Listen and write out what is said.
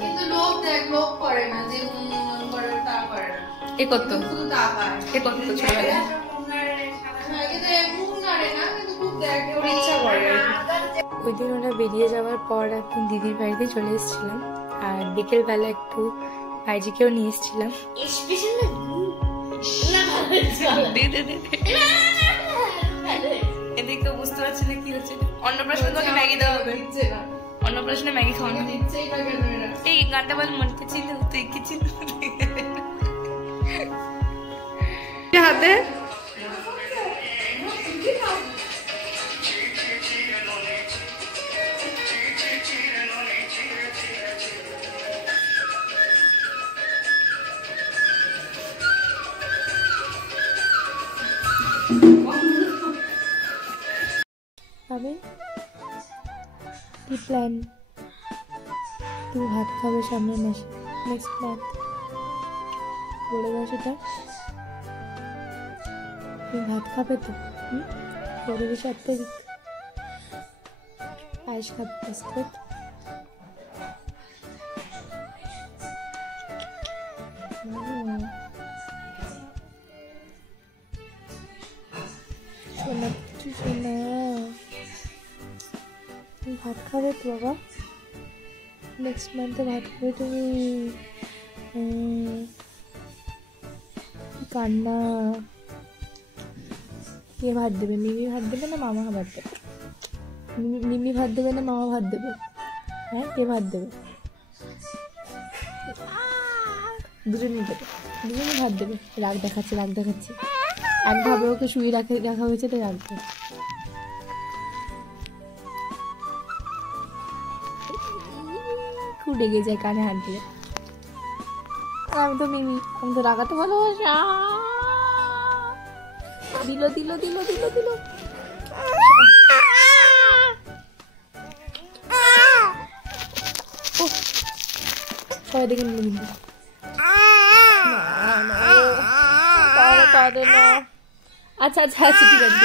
কিন্তু লোক দেখ লোক করে না যে করে তা করে না এ করতে শুধু তা হয় এ করতে ছোটবেলায় কিন্তু মুখ নাড়ে না কিন্তু খুব দেখ ওর ইচ্ছা করে। ওই দিন ওরা বেরিয়ে যাওয়ার পর একদিন দিদির বাড়িতে চলে এসেছিলাম আর বিকেলবেলা একটু ভাইজিকেও নিয়ে এসেছিলাম। এদিকে বুঝতে পারছি না কি হচ্ছে। অন্নপ্রাশনে তোকে ম্যাগি দেওয়া হবে, অন্নপ্রাশনে ম্যাগি খাওয়ানো এই গানটা বল মনকে চিনতে তুই কি চিনতে হাতে আমি কি প্ল্যান? তুমি ভাত খাবে সামনের মাসে, নেক্সট মান্থ বলে দাও সেটা। তুমি ভাত খাবে তো? করে দিস 7 তারিখ পায়েস খাবে বিস্কুট। শোনা কি শোনা, তুমি ভাত খাবে তো বাবা? নেক্সট মান্থে ভাত খাবে তুমি? কান্না। কে ভাত দেবে? মিমি ভাত দেবে না মামা ভাত দেবে? মিমি ভাত দেবে না মামা ভাত দেবে? হ্যাঁ, কে ভাত দেবে? দুজনেই দেবে, দুজনেই ভাত দেবে। রাগ দেখাচ্ছে, রাগ দেখাচ্ছে। একভাবে ওকে শুয়ে রাখা হয়েছে তাই রাখবে। খুব রেগে যায় কানে হাত দিয়ে। আমি তো মিমি, আমি তো রাগাতে ভালোবাসা। দিল দিল দিল দিল দিল। সবাই দেখে নিল কিন্তু আচ্ছা আচ্ছা আচ্ছা ঠিক আছে।